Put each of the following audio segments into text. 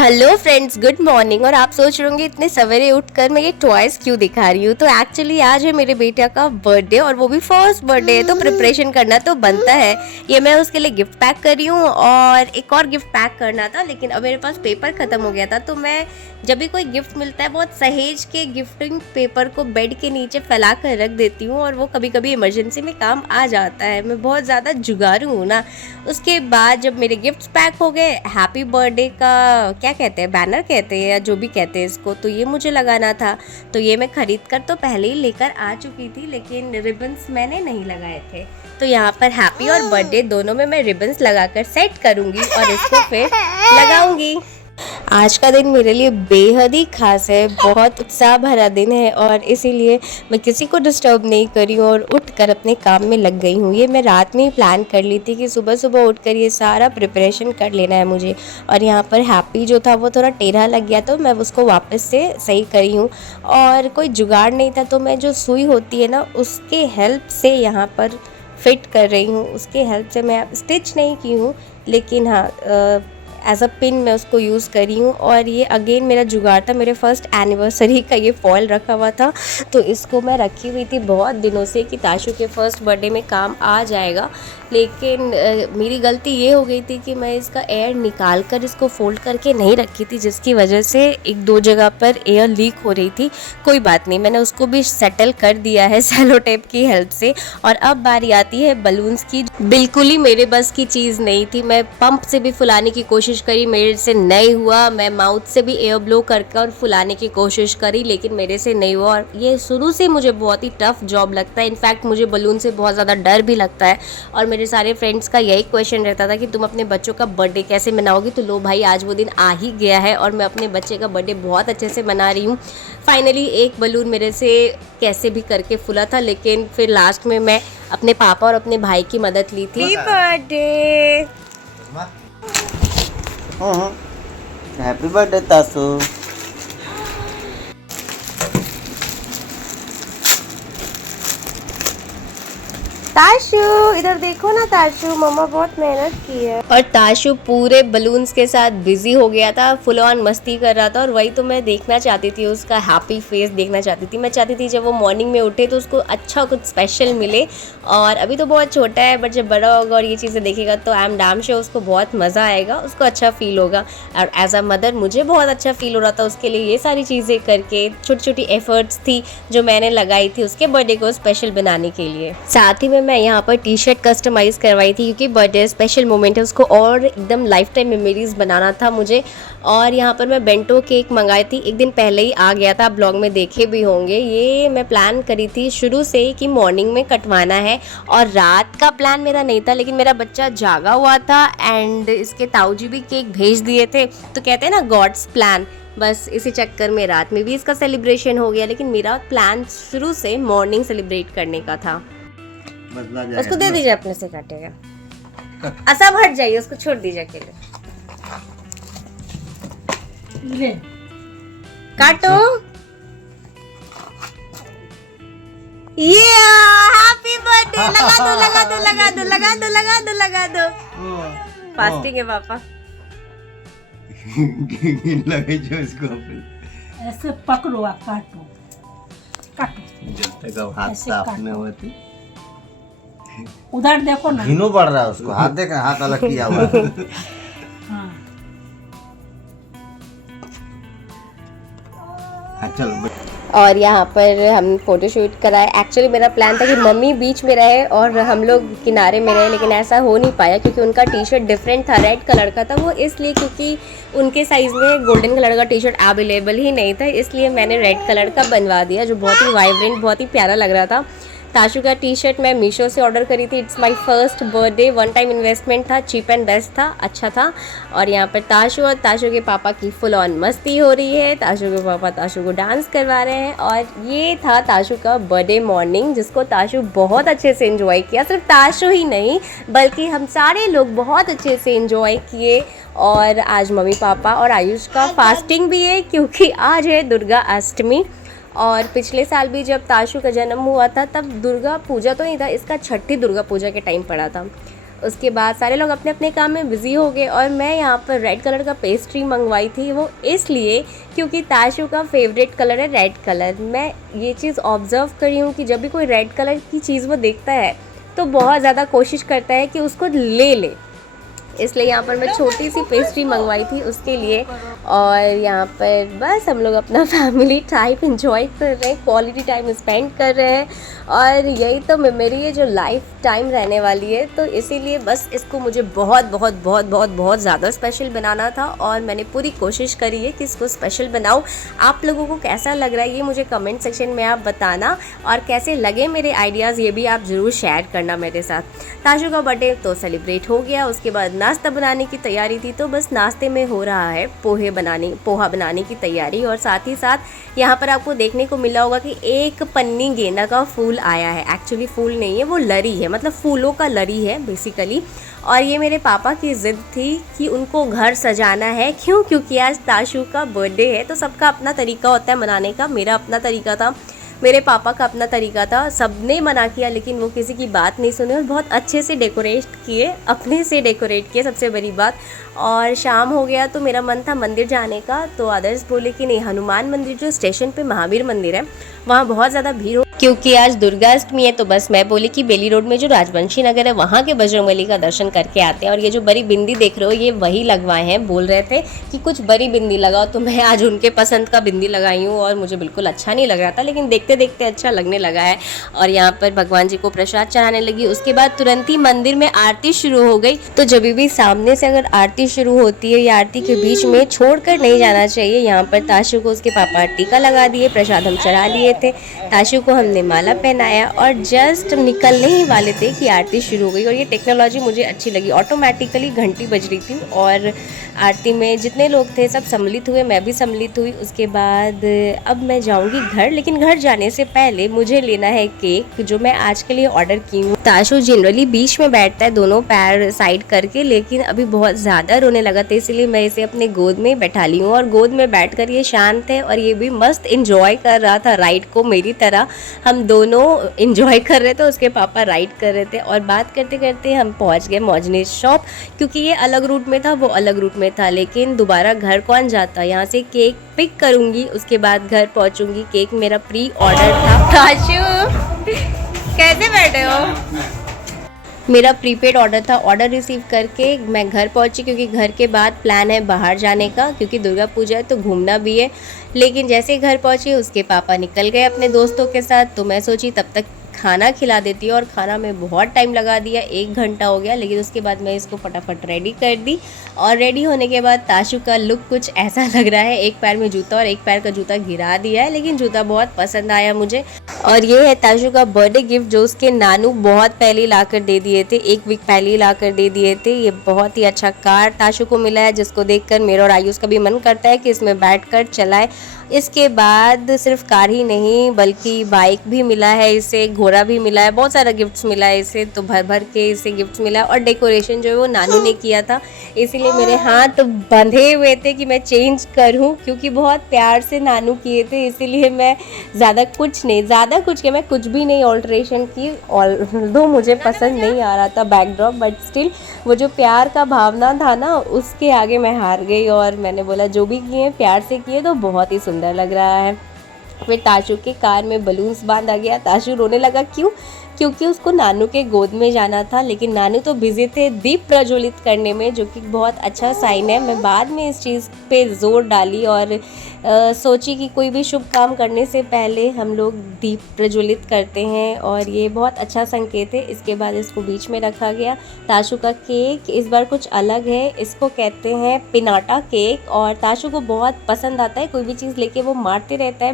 Hello friends, good morning. और आप सोच रहे होंगे इतने सवेरे उठकर मैं ये टॉयज क्यों दिखा रही हूँ। तो एक्चुअली आज है मेरे बेटा का बर्थडे और वो भी फर्स्ट बर्थडे है, तो प्रिपरेशन करना तो बनता है। ये मैं उसके लिए गिफ्ट पैक कर रही हूँ और एक और गिफ्ट पैक करना था, लेकिन अब मेरे पास पेपर ख़त्म हो गया था। तो मैं जब भी कोई गिफ्ट मिलता है बहुत सहेज के गिफ्टिंग पेपर को बेड के नीचे फैला कर रख देती हूँ और वो कभी कभी इमरजेंसी में काम आ जाता है। मैं बहुत ज़्यादा जुगाड़ू हूँ ना। उसके बाद जब मेरे गिफ्ट्स पैक हो गए, हैप्पी बर्थडे का क्या कहते हैं, बैनर कहते हैं या जो भी कहते हैं इसको, तो ये मुझे लगाना था। तो ये मैं खरीद कर तो पहले ही लेकर आ चुकी थी, लेकिन रिबन्स मैंने नहीं लगाए थे। तो यहाँ पर हैप्पी और बर्थडे दोनों में मैं रिबन्स लगाकर सेट करूँगी और इसको फिर लगाऊंगी। आज का दिन मेरे लिए बेहद ही खास है, बहुत उत्साह भरा दिन है और इसीलिए मैं किसी को डिस्टर्ब नहीं करी हूँ और उठकर अपने काम में लग गई हूँ। ये मैं रात में ही प्लान कर ली थी कि सुबह सुबह उठकर ये सारा प्रिपरेशन कर लेना है मुझे। और यहाँ पर हैप्पी जो था वो थोड़ा टेढ़ा लग गया, तो मैं उसको वापस से सही करी हूँ। और कोई जुगाड़ नहीं था, तो मैं जो सुई होती है ना उसके हेल्प से यहाँ पर फिट कर रही हूँ। उसके हेल्प से मैं स्टिच नहीं की हूँ, लेकिन हाँ एज अ पिन मैं उसको यूज़ करी हूँ। और ये अगेन मेरा जुगाड़ था, मेरे फर्स्ट एनिवर्सरी का ये फॉल रखा हुआ था, तो इसको मैं रखी हुई थी बहुत दिनों से कि ताशु के फर्स्ट बर्थडे में काम आ जाएगा। लेकिन मेरी गलती ये हो गई थी कि मैं इसका एयर निकाल कर इसको फोल्ड करके नहीं रखी थी, जिसकी वजह से एक दो जगह पर एयर लीक हो रही थी। कोई बात नहीं, मैंने उसको भी सेटल कर दिया है सेलो टेप की हेल्प से। और अब बारी आती है बलून्स की। बिल्कुल ही मेरे बस की चीज़ नहीं थी। मैं पंप से भी फुलाने की कोशिश करी, मेरे से नहीं हुआ। मैं माउथ से भी एयर ब्लो करके और फुलाने की कोशिश करी, लेकिन मेरे से नहीं हुआ। और ये शुरू से मुझे बहुत ही टफ जॉब लगता है। इनफैक्ट मुझे बलून से बहुत ज़्यादा डर भी लगता है। और मेरे सारे फ्रेंड्स का यही क्वेश्चन रहता था कि तुम अपने बच्चों का बर्थडे कैसे मनाओगी। तो लो भाई, आज वो दिन आ ही गया है और मैं अपने बच्चे का बर्थडे बहुत अच्छे से मना रही हूँ। फाइनली एक बलून मेरे से कैसे भी करके फूला था, लेकिन फिर लास्ट में मैं अपने पापा और अपने भाई की मदद ली थी। बर्थडे हैप्पी बर्थडे तासु। ताशु इधर देखो ना, ताशु मम्मा बहुत मेहनत की है। और ताशु पूरे बलून्स के साथ बिजी हो गया था, फुल ऑन मस्ती कर रहा था। और वही तो मैं देखना चाहती थी, उसका हैप्पी फेस देखना चाहती थी। मैं चाहती थी जब वो मॉर्निंग में उठे तो उसको अच्छा कुछ स्पेशल मिले। और अभी तो बहुत छोटा है, बट जब बड़ा होगा और ये चीज़ें देखेगा तो आई एम डैम श्योर उसको बहुत मज़ा आएगा, उसको अच्छा फील होगा। और एज अ मदर मुझे बहुत अच्छा फील हो रहा था उसके लिए। ये सारी चीज़ें करके छोटी छोटी एफर्ट्स थी जो मैंने लगाई थी उसके बर्थडे को स्पेशल बनाने के लिए। साथ ही में मैं यहाँ पर टी शर्ट कस्टमाइज़ करवाई थी, क्योंकि बर्थडे स्पेशल मोमेंट है, उसको और एकदम लाइफ टाइम मेमोरीज बनाना था मुझे। और यहाँ पर मैं बेंटो केक मंगाई थी, एक दिन पहले ही आ गया था, आप ब्लॉग में देखे भी होंगे। ये मैं प्लान करी थी शुरू से ही कि मॉर्निंग में कटवाना है, और रात का प्लान मेरा नहीं था, लेकिन मेरा बच्चा जागा हुआ था एंड इसके ताऊजी भी केक भेज दिए थे। तो कहते हैं ना गॉड्स प्लान, बस इसी चक्कर में रात में भी इसका सेलिब्रेशन हो गया। लेकिन मेरा प्लान शुरू से मॉर्निंग सेलिब्रेट करने का था। उसको दे दीजिए, अपने से काटेगा। सब हट जाइए, उसको छोड़ दीजिए अकेले। काटो। ये हैप्पी बर्थडे। लगा दो लगा दो लगा दो लगा दो लगा दो लगा दो। फास्टिंग है पापा। लगे जो इसको ऐसे पकड़ो, काटो काटो जब तक हाथ साफ नहीं होती। उधर देखो ना, घिनो बढ़ रहा है उसको, हाथ देख, हाथ अलग किया हुआ है। हाँ। चलो। और यहाँ पर हम फोटोशूट कराए। एक्चुअली मेरा प्लान था कि मम्मी बीच में रहे और हम लोग किनारे में रहे, लेकिन ऐसा हो नहीं पाया क्योंकि उनका टी शर्ट डिफरेंट था, रेड कलर का था। वो इसलिए क्योंकि उनके साइज़ में गोल्डन कलर का टी शर्ट अवेलेबल ही नहीं था, इसलिए मैंने रेड कलर का बनवा दिया, जो बहुत ही वाइब्रेंट, बहुत ही प्यारा लग रहा था। ताशु का टी शर्ट मैं मीशो से ऑर्डर करी थी। It's my first birthday, one time investment था, चीप एंड बेस्ट था, अच्छा था। और यहाँ पर ताशु और ताशु के पापा की फुल ऑन मस्ती हो रही है। ताशु के पापा ताशु को डांस करवा रहे हैं। और ये था ताशु का बर्थडे मॉर्निंग, जिसको ताशु बहुत अच्छे से एंजॉय किया। सिर्फ ताशु ही नहीं, बल्कि हम सारे लोग बहुत अच्छे से एंजॉय किए। और आज मम्मी पापा और आयुष का फास्टिंग भी है, क्योंकि आज है दुर्गा अष्टमी। और पिछले साल भी जब ताशु का जन्म हुआ था तब दुर्गा पूजा तो नहीं था, इसका छठी दुर्गा पूजा के टाइम पड़ा था। उसके बाद सारे लोग अपने अपने काम में बिज़ी हो गए और मैं यहाँ पर रेड कलर का पेस्ट्री मंगवाई थी, वो इसलिए क्योंकि ताशु का फेवरेट कलर है रेड कलर। मैं ये चीज़ ऑब्ज़र्व करी हूँ कि जब भी कोई रेड कलर की चीज़ वो देखता है तो बहुत ज़्यादा कोशिश करता है कि उसको ले ले, इसलिए यहाँ पर मैं छोटी सी पेस्ट्री मंगवाई थी उसके लिए। और यहाँ पर बस हम लोग अपना फैमिली टाइम एंजॉय कर रहे हैं, क्वालिटी टाइम स्पेंड कर रहे हैं और यही तो मेमोरी है जो लाइफ टाइम रहने वाली है। तो इसीलिए बस इसको मुझे बहुत बहुत बहुत बहुत बहुत ज़्यादा स्पेशल बनाना था और मैंने पूरी कोशिश करी है कि इसको स्पेशल बनाऊँ। आप लोगों को कैसा लग रहा है ये मुझे कमेंट सेक्शन में आप बताना और कैसे लगे मेरे आइडियाज़ ये भी आप ज़रूर शेयर करना मेरे साथ। ताशु का बर्थडे तो सेलिब्रेट हो गया, उसके बाद नाश्ता बनाने की तैयारी थी, तो बस नाश्ते में हो रहा है पोहा बनाने की तैयारी। और साथ ही साथ यहाँ पर आपको देखने को मिला होगा कि एक पन्नी गेंदा का फूल आया है। एक्चुअली फूल नहीं है, वो लरी है, मतलब फूलों का लरी है बेसिकली। और ये मेरे पापा की ज़िद थी कि उनको घर सजाना है, क्योंकि आज ताशु का बर्थडे है। तो सबका अपना तरीका होता है मनाने का, मेरा अपना तरीका था, मेरे पापा का अपना तरीका था। सबने मना किया लेकिन वो किसी की बात नहीं सुने और बहुत अच्छे से डेकोरेट किए, अपने से डेकोरेट किए सबसे बड़ी बात। और शाम हो गया तो मेरा मन था मंदिर जाने का, तो आदर्श बोले कि नहीं, हनुमान मंदिर जो स्टेशन पे महावीर मंदिर है वहाँ बहुत ज़्यादा भीड़ हो, क्योंकि आज दुर्गा अष्टमी है। तो बस मैं बोली कि बेली रोड में जो राजवंशी नगर है वहाँ के बजरंगबली का दर्शन करके आते हैं। और ये जो बड़ी बिंदी देख रहे हो ये वही लगवाए हैं, बोल रहे थे कि कुछ बड़ी बिंदी लगाओ, तो मैं आज उनके पसंद का बिंदी लगाई हूँ और मुझे बिल्कुल अच्छा नहीं लग रहा था, लेकिन देखते देखते अच्छा लगने लगा है। और यहाँ पर भगवान जी को प्रसाद चढ़ाने लगी, उसके बाद तुरंत ही मंदिर में आरती शुरू हो गई। तो जब भी सामने से अगर आरती शुरू होती है या आरती के बीच में छोड़कर नहीं जाना चाहिए। यहाँ पर ताशु को उसके पापा टीका लगा दिए, प्रसाद हम चढ़ा लिए थे, ताशु को हमने माला पहनाया और जस्ट निकलने ही वाले थे कि आरती शुरू हो गई। और ये टेक्नोलॉजी मुझे अच्छी लगी, ऑटोमेटिकली घंटी बज रही थी और आरती में जितने लोग थे सब सम्मिलित हुए, मैं भी सम्मिलित हुई। उसके बाद अब मैं जाऊंगी घर, लेकिन घर जाने से पहले मुझे लेना है केक जो मैं आज के लिए ऑर्डर की हूँ। ताशु जनरली बीच में बैठता है दोनों पैर साइड करके, लेकिन अभी बहुत ज़्यादा रोने लगा था, इसलिए मैं इसे अपने गोद में बैठा ली हूँ। और गोद में बैठकर ये शांत है और ये भी मस्त इंजॉय कर रहा था राइड को, मेरी तरह हम दोनों इंजॉय कर रहे थे, उसके पापा राइड कर रहे थे। और बात करते करते हम पहुँच गए मौजनी शॉप, क्योंकि ये अलग रूट में था वो अलग रूट में था, लेकिन दोबारा घर कौन जाता। यहाँ से केक पिक करूँगी, उसके बाद घर पहुँचूँगी। केक मेरा प्री ऑर्डर था। ताशु कैसे बैठे हो? मेरा प्रीपेड ऑर्डर था, ऑर्डर रिसीव करके मैं घर पहुंची, क्योंकि घर के बाद प्लान है बाहर जाने का, क्योंकि दुर्गा पूजा है तो घूमना भी है। लेकिन जैसे ही घर पहुंची उसके पापा निकल गए अपने दोस्तों के साथ, तो मैं सोची तब तक खाना खिला देती है। और खाना में बहुत टाइम लगा दिया, 1 घंटा हो गया, लेकिन उसके बाद मैं इसको फटाफट रेडी कर दी। और रेडी होने के बाद ताशु का लुक कुछ ऐसा लग रहा है, एक पैर में जूता और एक पैर का जूता गिरा दिया है, लेकिन जूता बहुत पसंद आया मुझे। और ये है ताशु का बर्थडे गिफ्ट जो उसके नानू बहुत पहले ला कर दे दिए थे, 1 वीक पहले ही ला कर दे दिए थे। ये बहुत ही अच्छा कार ताशु को मिला है, जिसको देखकर मेरा और आयुष का भी मन करता है कि इसमें बैठकर चलाए। इसके बाद सिर्फ कार ही नहीं बल्कि बाइक भी मिला है इसे, घोड़ा भी मिला है, बहुत सारा गिफ्ट्स मिला है इसे, तो भर भर के इसे गिफ्ट्स मिला है। और डेकोरेशन जो है वो नानू ने किया था, इसीलिए मेरे हाथ बंधे हुए थे कि मैं चेंज करूं, क्योंकि बहुत प्यार से नानू किए थे, इसीलिए मैं ज़्यादा कुछ किया, मैं कुछ भी नहीं ऑल्ट्रेशन की। ऑल्दो मुझे पसंद नहीं आ रहा था बैकड्रॉप, बट स्टिल वो जो प्यार का भावना था ना उसके आगे मैं हार गई। और मैंने बोला जो भी किए प्यार से किए तो बहुत ही सुंदर लग रहा है। फिर ताशु के कार में बलून्स बांधा गया, ताशु रोने लगा, क्योंकि उसको नानू के गोद में जाना था, लेकिन नानू तो बिजी थे दीप प्रज्वलित करने में, जो कि बहुत अच्छा साइन है। मैं बाद में इस चीज़ पे जोर डाली और सोची कि कोई भी शुभ काम करने से पहले हम लोग दीप प्रज्वलित करते हैं और ये बहुत अच्छा संकेत है। इसके बाद इसको बीच में रखा गया। ताशु का केक इस बार कुछ अलग है, इसको कहते हैं पिनाटा केक, और ताशु को बहुत पसंद आता है, कोई भी चीज़ लेके वो मारते रहता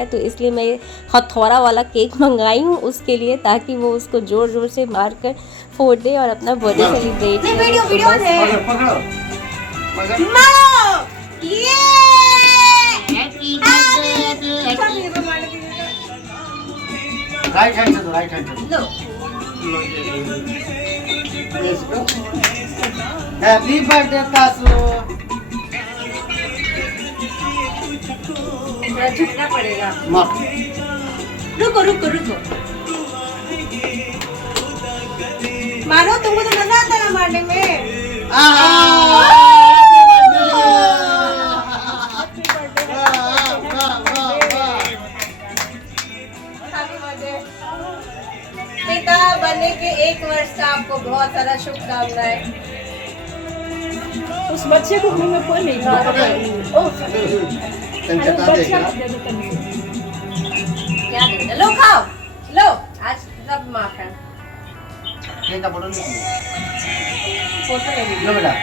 है, तो इसलिए मैं हथौड़ा वाला केक मंगाई हूँ उसके लिए, ताकि वो उसको जोर जोर से मार कर फोड़ दे और अपना बर्थडे सेलिब्रेट राइट हैंड से दो, राइट हैंड से लो। Happy birthday Tashu. झुकना पड़ेगा। मत रुको। मारो, तुमको तो मजा आता है ना मारने में। पिता बनने के 1 वर्ष का आपको बहुत सारा शुभकामनाएं। उस बच्चे को मुंह में कोई नहीं त्यांच्या तात्या आहे का? क्या देना? लो खाओ, लो, आज सब माफ है। केकचा फोटो नको. फोटो ले लीजिए। लो बेटा.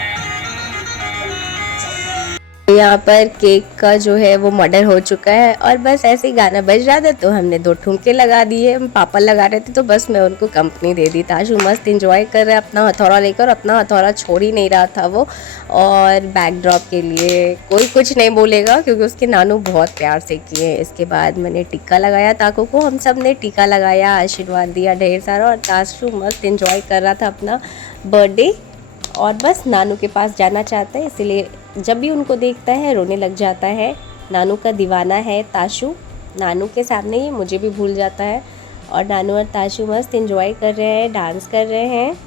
यहाँ पर केक का जो है वो मर्डर हो चुका है और बस ऐसे ही गाना बज रहा था तो हमने 2 ठुमके लगा दिए। पापा लगा रहे थे तो बस मैं उनको कंपनी दे दी। ताशु मस्त एंजॉय कर रहा है अपना हथौड़ा लेकर, अपना हथौड़ा छोड़ ही नहीं रहा था वो। और बैकड्रॉप के लिए कोई कुछ नहीं बोलेगा क्योंकि उसके नानू बहुत प्यार से किए। इसके बाद मैंने टीका लगाया ताको को, हम सब ने टीका लगाया, आशीर्वाद दिया ढेर सारा। और ताशु मस्त एंजॉय कर रहा था अपना बर्थडे और बस नानू के पास जाना चाहता है, इसलिए जब भी उनको देखता है रोने लग जाता है। नानू का दीवाना है ताशु, नानू के सामने ही मुझे भी भूल जाता है। और नानू और ताशु मस्त एंजॉय कर रहे हैं, डांस कर रहे हैं।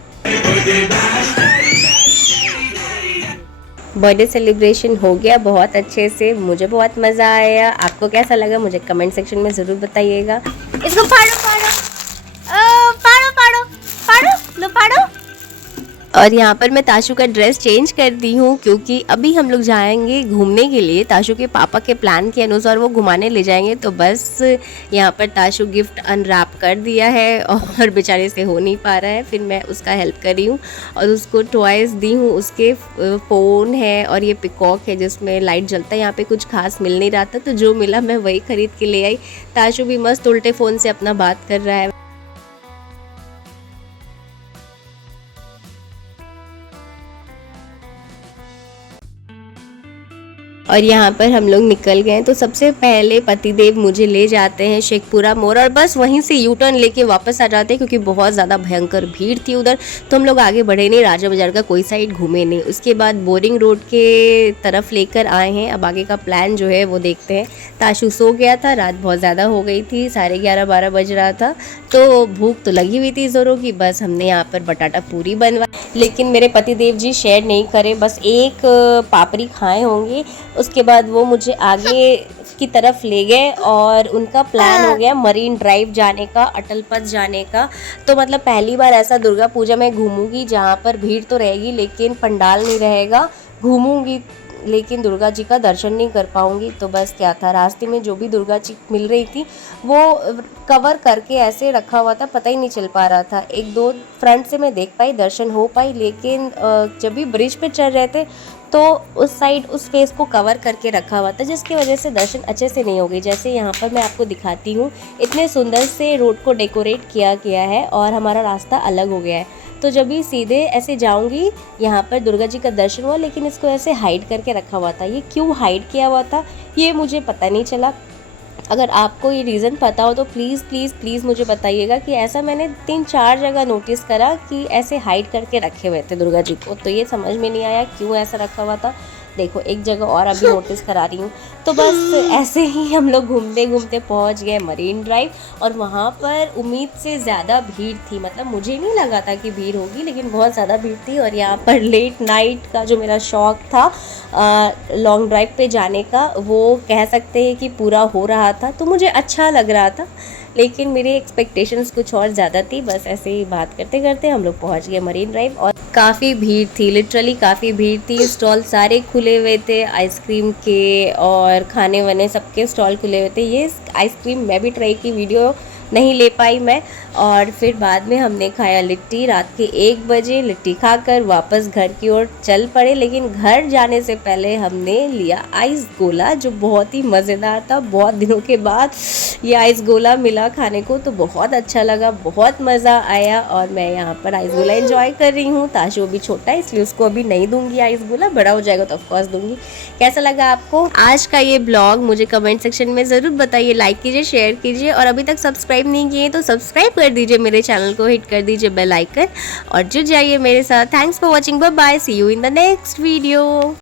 बर्थडे सेलिब्रेशन हो गया बहुत अच्छे से, मुझे बहुत मज़ा आया। आपको कैसा लगा मुझे कमेंट सेक्शन में ज़रूर बताइएगा। इसको फाड़ो फाड़ो, फाड़ो फाड़ो फाड़ो, लो फाड़ो। और यहाँ पर मैं ताशु का ड्रेस चेंज कर दी हूँ क्योंकि अभी हम लोग जाएंगे घूमने के लिए। ताशु के पापा के प्लान के अनुसार वो घुमाने ले जाएंगे, तो बस यहाँ पर ताशु गिफ्ट अनरैप कर दिया है और बेचारे से हो नहीं पा रहा है। फिर मैं उसका हेल्प कर रही हूँ और उसको टॉयज़ दी हूँ। उसके फ़ोन है और ये पिकॉक है जिसमें लाइट जलता है। यहाँ पे कुछ खास मिल नहीं रहा था तो जो मिला मैं वही ख़रीद के ले आई। ताशु भी मस्त उल्टे फ़ोन से अपना बात कर रहा है। और यहाँ पर हम लोग निकल गए तो सबसे पहले पतिदेव मुझे ले जाते हैं शेखपुरा मोड़ और बस वहीं से यू टर्न लेके वापस आ जाते हैं क्योंकि बहुत ज़्यादा भयंकर भीड़ थी उधर। तो हम लोग आगे बढ़े नहीं, राजा बाज़ार का कोई साइड घूमे नहीं। उसके बाद बोरिंग रोड के तरफ लेकर आए हैं। अब आगे का प्लान जो है वो देखते हैं। ताशु सो गया था, रात बहुत ज़्यादा हो गई थी, 11:30-12 बज रहा था तो भूख तो लगी हुई थी ज़ोरों की। बस हमने यहाँ पर बटाटा पूरी बनवाई, लेकिन मेरे पतिदेव जी शेयर नहीं करे, बस एक पापड़ी खाए होंगे। उसके बाद वो मुझे आगे की तरफ ले गए और उनका प्लान हो गया मरीन ड्राइव जाने का, अटल पथ जाने का। तो मतलब पहली बार ऐसा दुर्गा पूजा में घूमूंगी जहाँ पर भीड़ तो रहेगी लेकिन पंडाल नहीं रहेगा। घूमूंगी लेकिन दुर्गा जी का दर्शन नहीं कर पाऊंगी। तो बस क्या था, रास्ते में जो भी दुर्गा जी मिल रही थी वो कवर करके ऐसे रखा हुआ था, पता ही नहीं चल पा रहा था। 1-2 फ्रंट से मैं देख पाई, दर्शन हो पाई, लेकिन जब भी ब्रिज पे चढ़ रहे थे तो उस साइड उस फेस को कवर करके रखा हुआ था जिसकी वजह से दर्शन अच्छे से नहीं हो गई। जैसे यहाँ पर मैं आपको दिखाती हूँ, इतने सुंदर से रोड को डेकोरेट किया गया है और हमारा रास्ता अलग हो गया है। तो जब भी सीधे ऐसे जाऊंगी यहाँ पर दुर्गा जी का दर्शन हुआ, लेकिन इसको ऐसे हाइड करके रखा हुआ था। ये क्यों हाइड किया हुआ था ये मुझे पता नहीं चला। अगर आपको ये रीज़न पता हो तो प्लीज़ प्लीज़ प्लीज़ मुझे बताइएगा कि ऐसा मैंने 3-4 जगह नोटिस करा कि ऐसे हाइड करके रखे हुए थे दुर्गा जी को। तो ये समझ में नहीं आया क्यों ऐसा रखा हुआ था। देखो एक जगह और अभी नोटिस करा रही हूँ। तो बस ऐसे ही हम लोग घूमते घूमते पहुँच गए मरीन ड्राइव और वहाँ पर उम्मीद से ज़्यादा भीड़ थी। मतलब मुझे नहीं लगा था कि भीड़ होगी, लेकिन बहुत ज़्यादा भीड़ थी। और यहाँ पर लेट नाइट का जो मेरा शौक़ था लॉन्ग ड्राइव पे जाने का, वो कह सकते हैं कि पूरा हो रहा था। तो मुझे अच्छा लग रहा था, लेकिन मेरी एक्सपेक्टेशंस कुछ और ज़्यादा थी। बस ऐसे ही बात करते करते हम लोग पहुँच गए मरीन ड्राइव और काफ़ी भीड़ थी, लिटरली काफ़ी भीड़ थी। स्टॉल सारे खुले हुए थे, आइसक्रीम के और खाने वाने सबके स्टॉल खुले हुए थे। ये आइसक्रीम मैं भी ट्राई की, वीडियो नहीं ले पाई मैं। और फिर बाद में हमने खाया लिट्टी, रात के 1 बजे लिट्टी खाकर वापस घर की ओर चल पड़े। लेकिन घर जाने से पहले हमने लिया आइस गोला जो बहुत ही मज़ेदार था। बहुत दिनों के बाद ये आइस गोला मिला खाने को तो बहुत अच्छा लगा, बहुत मज़ा आया। और मैं यहाँ पर आइस गोला एंजॉय कर रही हूँ। ताशु अभी छोटा है इसलिए उसको अभी नहीं दूंगी आइस गोला, बड़ा हो जाएगा तो ऑफकोर्स दूंगी। कैसा लगा आपको आज का ये ब्लॉग मुझे कमेंट सेक्शन में ज़रूर बताइए। लाइक कीजिए, शेयर कीजिए और अभी तक सब्सक्राइब नहीं किए तो सब्सक्राइब कर दीजिए मेरे चैनल को, हिट कर दीजिए बेल आइकन और जुड़ जाइए मेरे साथ। Thanks for watching, bye bye, see you in the next video.